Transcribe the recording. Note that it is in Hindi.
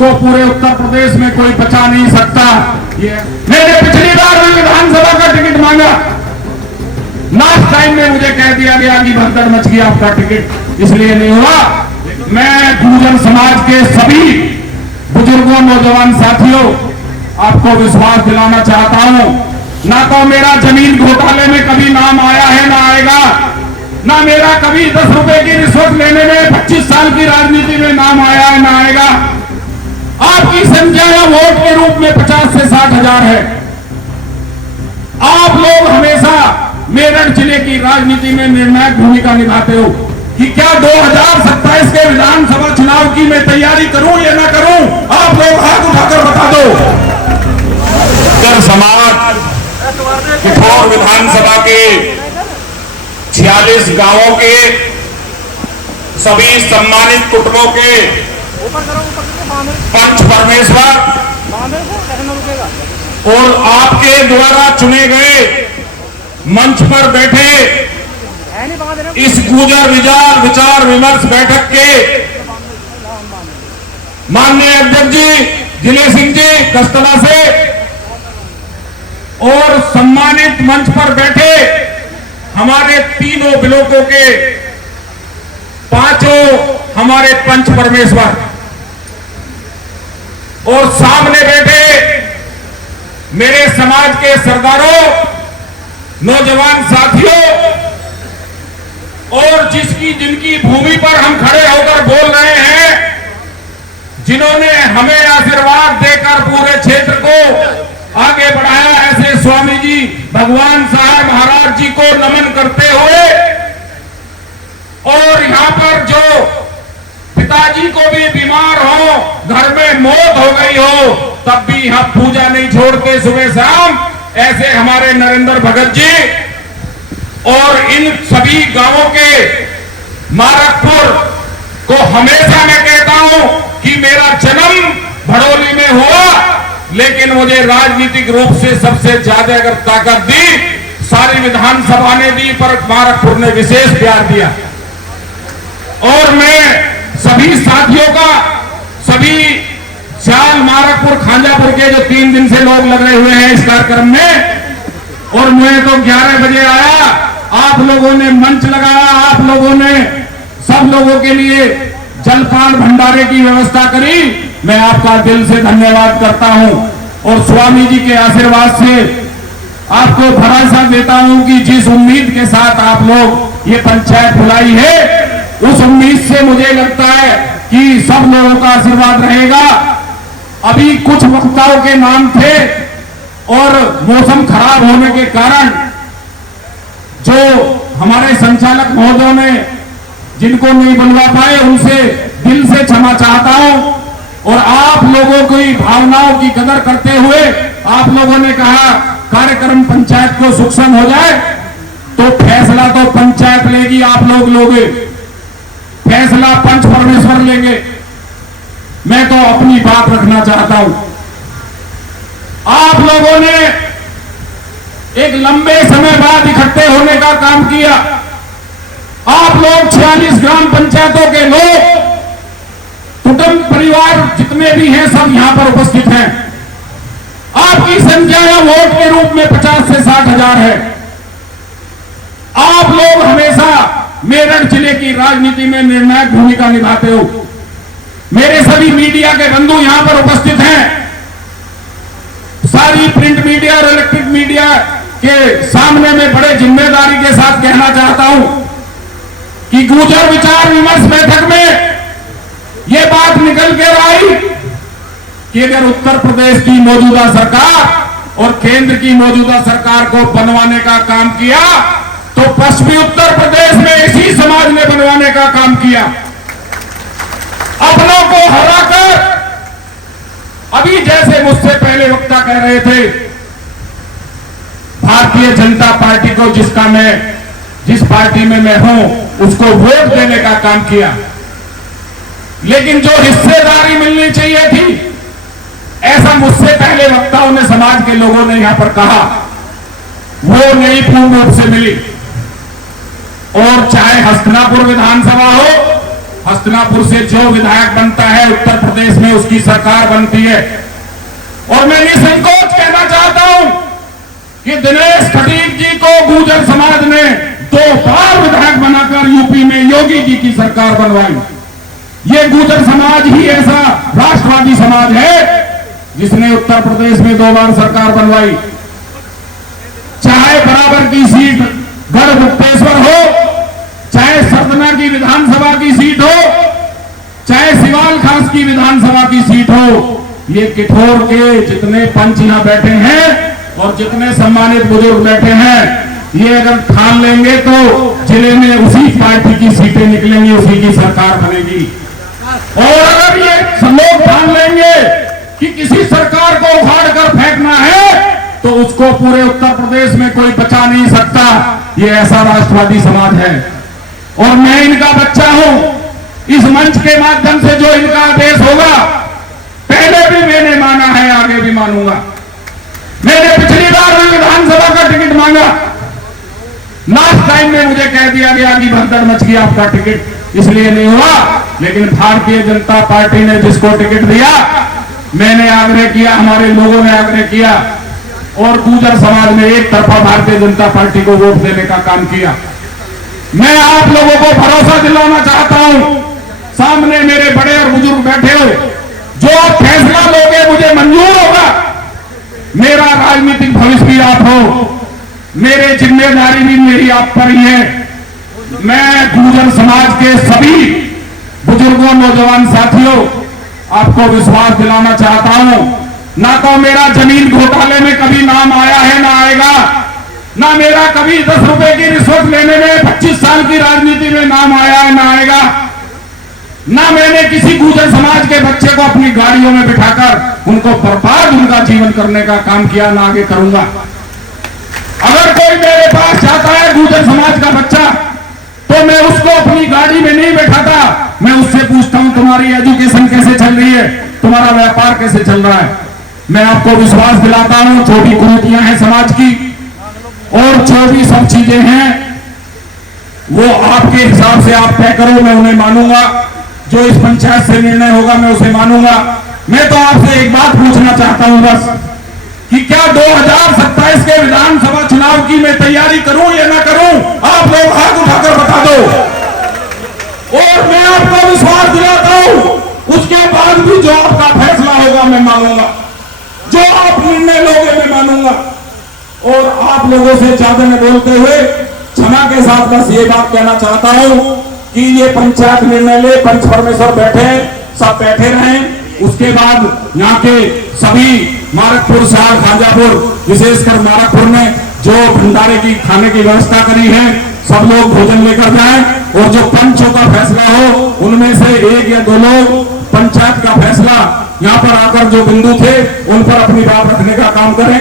उसको पूरे उत्तर प्रदेश में कोई बचा नहीं सकता। मैंने पिछली बार भी विधानसभा का टिकट मांगा, लास्ट टाइम में मुझे कह दिया गया कि भगदड़ मच गया आपका टिकट, इसलिए नहीं हुआ। मैं गुर्जर समाज के सभी बुजुर्गों, नौजवान साथियों, आपको विश्वास दिलाना चाहता हूं, ना तो मेरा जमीन घोटाले में कभी नाम आया है, ना आएगा, ना मेरा कभी 10 रुपए की रिश्वत लेने में 25 साल की राजनीति में नाम आया है, ना आएगा। आपकी संख्या या वोट के रूप में 50 से 60 हजार है। आप लोग हमेशा मेरठ जिले की राजनीति में निर्णायक भूमिका निभाते हो कि क्या 2027 के विधानसभा चुनाव की मैं तैयारी करूं या ना करूं। आप लोग हाथ उठाकर बता दो। गुर्जर समाज किठौर विधानसभा के 46 गांवों के सभी सम्मानित कुटुंबों के पंच परमेश्वर और आपके द्वारा चुने गए मंच पर बैठे इस गुर्जर विचार विमर्श बैठक के माननीय अध्यक्ष जी जिले सिंह जी कस्तला से और सम्मानित मंच पर बैठे हमारे तीनों ब्लॉकों के 5 हमारे पंच परमेश्वर और सामने बैठे मेरे समाज के सरदारों, नौजवान साथियों और जिनकी भूमि पर हम खड़े होकर बोल रहे हैं, जिन्होंने हमें आशीर्वाद देकर पूरे क्षेत्र को आगे बढ़ाया, ऐसे स्वामी जी भगवान साहब महाराज जी को नमन करते हुए, और यहां पर जो पिताजी को भी बीमार हो, घर में मौत हो गई हो, तब भी यहां पूजा नहीं छोड़ते सुबह शाम, ऐसे हमारे नरेंद्र भगत जी और इन सभी गांवों के मारकपुर को हमेशा मैं कहता हूं कि मेरा जन्म भड़ोली में हुआ, लेकिन मुझे राजनीतिक रूप से सबसे ज्यादा अगर ताकत दी सारी विधानसभा ने दी, पर मारकपुर ने विशेष प्यार दिया। और मैं सभी साथियों का, सभी श्याल मारकपुर खांजापुर के जो 3 दिन से लोग लगे हुए हैं इस कार्यक्रम में, और मैं तो 11 बजे आया, आप लोगों ने मंच लगाया, आप लोगों ने सब लोगों के लिए जलपान भंडारे की व्यवस्था करी, मैं आपका दिल से धन्यवाद करता हूं। और स्वामी जी के आशीर्वाद से आपको भरोसा देता हूं कि जिस उम्मीद के साथ आप लोग ये पंचायत बुलाई है, उस उम्मीद से मुझे लगता है कि सब लोगों का आशीर्वाद रहेगा। अभी कुछ वक्ताओं के नाम थे और मौसम खराब होने के कारण जो हमारे संचालक महोदय ने जिनको नहीं बुलवा पाए, उनसे दिल से क्षमा चाहता हूं। और आप लोगों की भावनाओं की कदर करते हुए आप लोगों ने कहा कार्यक्रम पंचायत को सूक्ष्म हो जाए, तो फैसला तो पंचायत लेगी, आप लोग लोगे फैसला, पंच परमेश्वर लेंगे। मैं तो अपनी बात रखना चाहता हूं। आप लोगों ने एक लंबे समय बाद इकट्ठे होने का काम किया। आप लोग 46 ग्राम पंचायतों के लोग, कुटुंब परिवार जितने भी हैं, सब यहां पर उपस्थित हैं। आपकी संख्या या वोट के रूप में 50 से 60 हजार है। आप लोग हमेशा मेरठ जिले की राजनीति में निर्णायक भूमिका निभाते हो। मेरे सभी मीडिया के बंधु यहां पर उपस्थित हैं। सारी प्रिंट मीडिया और इलेक्ट्रिक मीडिया के सामने मैं बड़े जिम्मेदारी के साथ कहना चाहता हूं कि गुर्जर विचार विमर्श बैठक में यह बात निकल कर आई कि अगर उत्तर प्रदेश की मौजूदा सरकार और केंद्र की मौजूदा सरकार को बनवाने का काम किया, तो पश्चिमी उत्तर प्रदेश में इसी समाज ने बनवाने का काम किया। अपनों को हराकर, अभी जैसे मुझसे पहले वक्ता कह रहे थे, भारतीय जनता पार्टी को जिस पार्टी में मैं हूं उसको वोट देने का काम किया, लेकिन जो हिस्सेदारी मिलनी चाहिए थी, ऐसा मुझसे पहले वक्ताओं ने, समाज के लोगों ने यहां पर कहा, वो नहीं पूर्ण रूप से मिली। और चाहे हस्तिनापुर विधानसभा हो, हस्तिनापुर से जो विधायक बनता है उत्तर प्रदेश में उसकी सरकार बनती है। और मैं निसंकोच कहना चाहता हूं कि दिनेश खटीक जी को गुर्जर समाज ने 2 बार विधायक बनाकर यूपी में योगी जी की सरकार बनवाई। ये गुर्जर समाज ही ऐसा राष्ट्रवादी समाज है जिसने उत्तर प्रदेश में 2 बार सरकार बनवाई। चाहे बराबर की सीट गढ़ मुक्तेश्वर हो, चाहे सतना की विधानसभा की सीट हो, चाहे सिवाल खास की विधानसभा की सीट हो, ये किठौर के जितने पंच यहां बैठे हैं और जितने सम्मानित बुजुर्ग बैठे हैं, ये अगर ठान लेंगे तो जिले में उसी पार्टी की सीटें निकलेंगी, उसी की सरकार बनेगी। और अगर ये लोग ठान लेंगे कि किसी सरकार को उखाड़ कर फेंकना है तो उसको पूरे उत्तर प्रदेश में कोई बचा नहीं सकता। ये ऐसा राष्ट्रवादी समाज है और मैं इनका बच्चा हूं। इस मंच के माध्यम से जो इनका आदेश होगा, पहले भी मैंने माना है, आगे भी मानूंगा। मैंने पिछली बार भी विधानसभा का टिकट मांगा, लास्ट टाइम में मुझे कह दिया गया कि भगदड़ मच गई, आपका टिकट इसलिए नहीं हुआ। लेकिन भारतीय जनता पार्टी ने जिसको टिकट दिया, मैंने आग्रह किया, हमारे लोगों ने आग्रह किया और गुर्जर समाज ने एक तरफा भारतीय जनता पार्टी को वोट देने का काम किया। मैं आप लोगों को भरोसा दिलाना चाहता हूं, सामने मेरे बड़े और बुजुर्ग बैठे हो, जो आप फैसला लोगे मुझे मंजूर होगा। मेरा राजनीतिक भविष्य भी आप हो, मेरे जिम्मेदारी भी मेरी आप पर ही है। मैं गुर्जर समाज के सभी बुजुर्गों, नौजवान साथियों, आपको विश्वास दिलाना चाहता हूं, ना तो मेरा जमीन घोटाले में कभी नाम आया है, ना आएगा, ना मेरा कभी 10 रुपए की रिश्वत लेने में 25 साल की राजनीति में नाम आया है, ना आएगा, ना मैंने किसी गुर्जर समाज के बच्चे को अपनी गाड़ियों में बिठाकर उनको बर्बाद उनका जीवन करने का काम किया, ना आगे करूंगा। अगर कोई मेरे पास जाता है गुर्जर समाज का बच्चा, तो मैं उसको अपनी गाड़ी में नहीं बैठाता, मैं उससे पूछता हूं तुम्हारी एजुकेशन कैसे चल रही है, तुम्हारा व्यापार कैसे चल रहा है। मैं आपको विश्वास दिलाता हूं, जो भी कुरीतियां हैं समाज की और जो भी सब चीजें हैं वो आपके हिसाब से आप तय करो, मैं उन्हें मानूंगा। जो इस पंचायत से निर्णय होगा मैं उसे मानूंगा। मैं तो आपसे एक बात पूछना चाहता हूं बस, कि क्या 2027 के विधानसभा चुनाव की मैं तैयारी करूं या ना करूं? आप लोग हाथ उठाकर बता दो। और मैं आपको विश्वास दिलाता हूं, उसके बाद भी जो आपका फैसला होगा मैं मानूंगा, जो आप निर्णय लोगे मैं मानूंगा। और आप लोगों से ज्यादा न बोलते हुए क्षमा के साथ बस ये बात कहना चाहता हूं कि ये पंचायत निर्णय ले, पंच परमेश्वर बैठे, सब बैठे रहें। उसके बाद यहाँ के सभी मारकपुर, साल, खाजापुर, विशेषकर मारकपुर में जो भंडारे की खाने की व्यवस्था करी है, सब लोग भोजन लेकर जाएं और जो पंचों का फैसला हो उनमें से 1 या 2 लोग पंचायत का फैसला यहाँ पर आकर जो बिंदु थे उन पर अपनी बात रखने का काम करें।